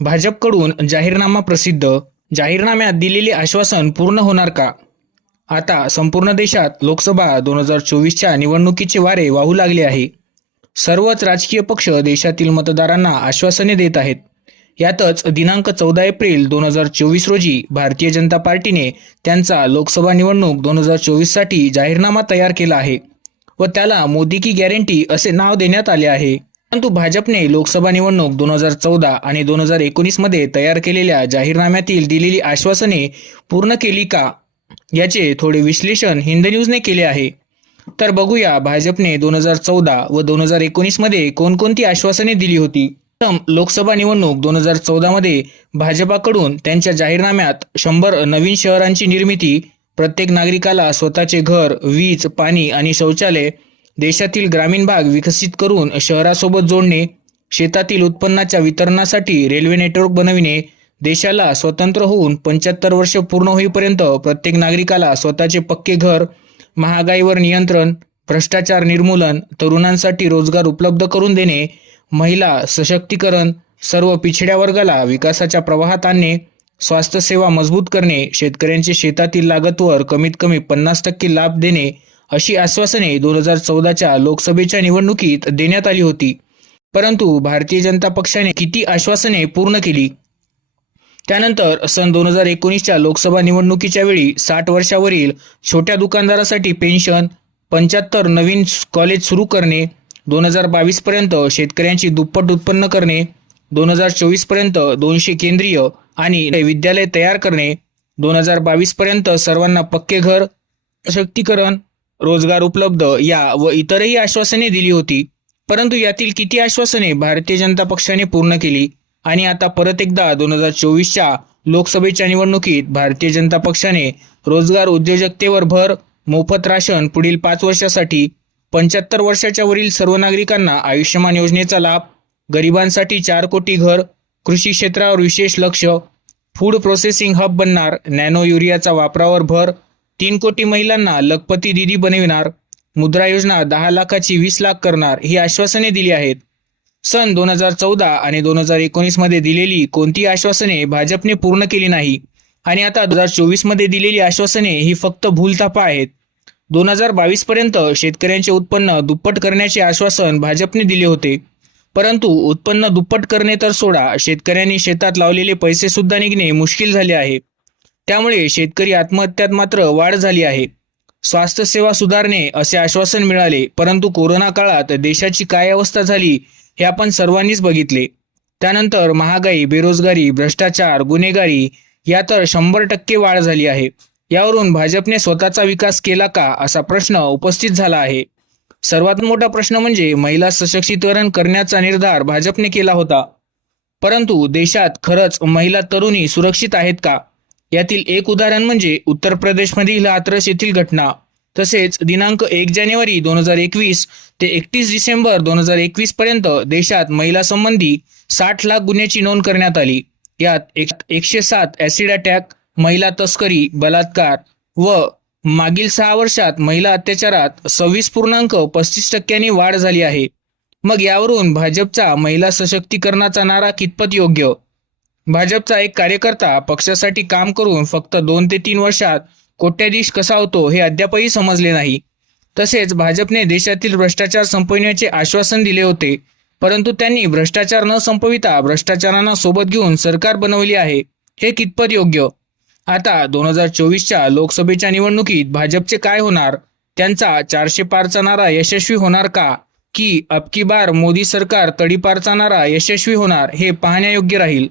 भाजपकडून जाहीरनामा प्रसिद्ध जाहीरनाम्यात दिलेले आश्वासन पूर्ण होणार का? आता संपूर्ण देशात लोकसभा दोन हजार चोवीसच्या निवडणुकीचे वारे वाहू लागले आहे. सर्वच राजकीय पक्ष देशातील मतदारांना आश्वासने देत आहेत. यातच दिनांक चौदा एप्रिल दोन हजार चोवीस रोजी भारतीय जनता पार्टीने त्यांचा लोकसभा निवडणूक दोन हजार चोवीससाठी जाहीरनामा तयार केला आहे व त्याला मोदी की गॅरंटी असे नाव देण्यात आले आहे. परंतु भाजपने लोकसभा निवडणूक दोन हजार चौदा आणि दोन हजार एकोणीसमध्ये तयार केलेल्या जाहीरनाम्यातील दिलेली आश्वासने पूर्ण केली का याचे थोडे विश्लेषण हिंद न्यूजने केले आहे. तर बघूया भाजपने दोन हजार चौदा व दोन हजार एकोणीसमध्ये कोणकोणती आश्वासने दिली होती. प्रथम लोकसभा निवडणूक दोन हजार चौदामध्ये भाजपाकडून त्यांच्या जाहीरनाम्यात शंभर नवीन शहरांची निर्मिती प्रत्येक नागरिकाला स्वतःचे घर वीज पाणी आणि शौचालय देशातील ग्रामीण भाग विकसित करून शहरासोबत जोडणे शेतातील उत्पन्नाच्या वितरणासाठी रेल्वे नेटवर्क बनविणे देशाला स्वतंत्र होऊन पंच्याहत्तर वर्ष पूर्ण होईपर्यंत प्रत्येक नागरिकाला स्वतःचे पक्के घर महागाईवर नियंत्रण भ्रष्टाचार निर्मूलन तरुणांसाठी रोजगार उपलब्ध करून देणे महिला सशक्तीकरण सर्व पिछड्या वर्गाला विकासाच्या प्रवाहात आणणे स्वास्थ्य सेवा मजबूत करणे शेतकऱ्यांचे शेतातील लागतवर कमीत कमी पन्नास टक्के लाभ देणे अशी आश्वासने दोन हजार चौदाच्या लोकसभेच्या निवडणुकीत देण्यात आली होती. परंतु भारतीय जनता पक्षाने किती आश्वासने पूर्ण केली? त्यानंतर सन दोन हजार एकोणीसच्या लोकसभा निवडणुकीच्या वेळी साठ वर्षावरील छोट्या दुकानदारासाठी पेन्शन पंच्याहत्तर नवीन कॉलेज सुरू करणे दोन हजार बावीसपर्यंत शेतकऱ्यांची दुप्पट उत्पन्न करणे दोन हजार चोवीसपर्यंत दोनशे केंद्रीय आणि विद्यालय तयार करणे दोन हजार बावीसपर्यंत सर्वांना पक्के घर सशक्तीकरण रोजगार उपलब्ध या व इतरही आश्वासने दिली होती. परंतु यातील किती आश्वासने भारतीय जनता पक्षाने पूर्ण केली आणि आता परत एकदा दोन हजार चोवीसच्या लोकसभेच्या निवडणुकीत भारतीय जनता पक्षाने रोजगार उद्योजकतेवर भर मोफत राशन पुढील पाच वर्षासाठी पंच्याहत्तर वर्षाच्या वरील सर्व नागरिकांना आयुष्यमान योजनेचा लाभ गरिबांसाठी चार कोटी घर कृषी क्षेत्रावर विशेष लक्ष फूड प्रोसेसिंग हब बनणार नॅनो युरियाचा वापरावर भर तीन कोटी महिलांना लखपती दिदी बनविणार मुद्रा योजना दहा लाखाची वीस लाख करणार ही आश्वासने दिली आहेत. सन दोन हजार चौदा आणि दोन हजार एकोणीसमध्ये दिलेली कोणती आश्वासने भाजपने पूर्ण केली नाही आणि आता दोन हजार चोवीसमध्ये दिलेली आश्वासने ही फक्त भूलथापा आहेत. दोन हजार बावीस पर्यंत शेतकऱ्यांचे उत्पन्न दुप्पट करण्याचे आश्वासन भाजपने दिले होते. परंतु उत्पन्न दुप्पट करणे तर सोडा शेतकऱ्यांनी शेतात लावलेले पैसे सुद्धा निघणे मुश्किल झाले आहे. त्यामुळे शेतकरी आत्महत्यात मात्र वाढ झाली आहे. स्वास्थ्य सेवा सुधारणे असे आश्वासन मिळाले परंतु कोरोना काळात देशाची काय अवस्था झाली हे आपण सर्वांनीच बघितले. त्यानंतर महागाई बेरोजगारी भ्रष्टाचार गुन्हेगारी या तर शंभर टक्के वाढ झाली आहे. यावरून भाजपने स्वतःचा विकास केला का असा प्रश्न उपस्थित झाला आहे. सर्वात मोठा प्रश्न म्हणजे महिला सशक्तीकरण करण्याचा निर्धार भाजपने केला होता. परंतु देशात खरंच महिला तरुणी सुरक्षित आहेत का? यातील एक उदाहरण म्हणजे उत्तर प्रदेशमधील हाथरस येथील घटना. तसेच दिनांक एक जानेवारी दोन हजार एकवीस ते एकतीस डिसेंबर दोन हजार एकवीस पर्यंत देशात महिला संबंधी साठ लाख गुन्ह्याची नोंद करण्यात आली. यात एक एकशे सात ऍसिड अटॅक महिला तस्करी बलात्कार व मागील सहा वर्षात महिला अत्याचारात सव्वीस पूर्णांक पस्तीस टक्क्यांनी वाढ झाली आहे. मग यावरून भाजपचा महिला सशक्तीकरणाचा नारा कितपत योग्य? भाजपचा एक कार्यकर्ता पक्षासाठी काम करून फक्त दोन ते तीन वर्षात कोट्याधीश कसा होतो हे अद्यापही समजले नाही. तसेच भाजपने देशातील भ्रष्टाचार संपविण्याचे आश्वासन दिले होते परंतु त्यांनी भ्रष्टाचार न संपविता भ्रष्टाचारांना सोबत घेऊन सरकार बनवली आहे हे कितपत योग्य? आता दोन हजार चोवीसच्या लोकसभेच्या निवडणुकीत भाजपचे काय होणार? त्यांचा चारशे पारचा नारा यशस्वी होणार का? की अबकी बार मोदी सरकार तडीपारचा नारा यशस्वी होणार हे पाहण्यायोग्य राहील.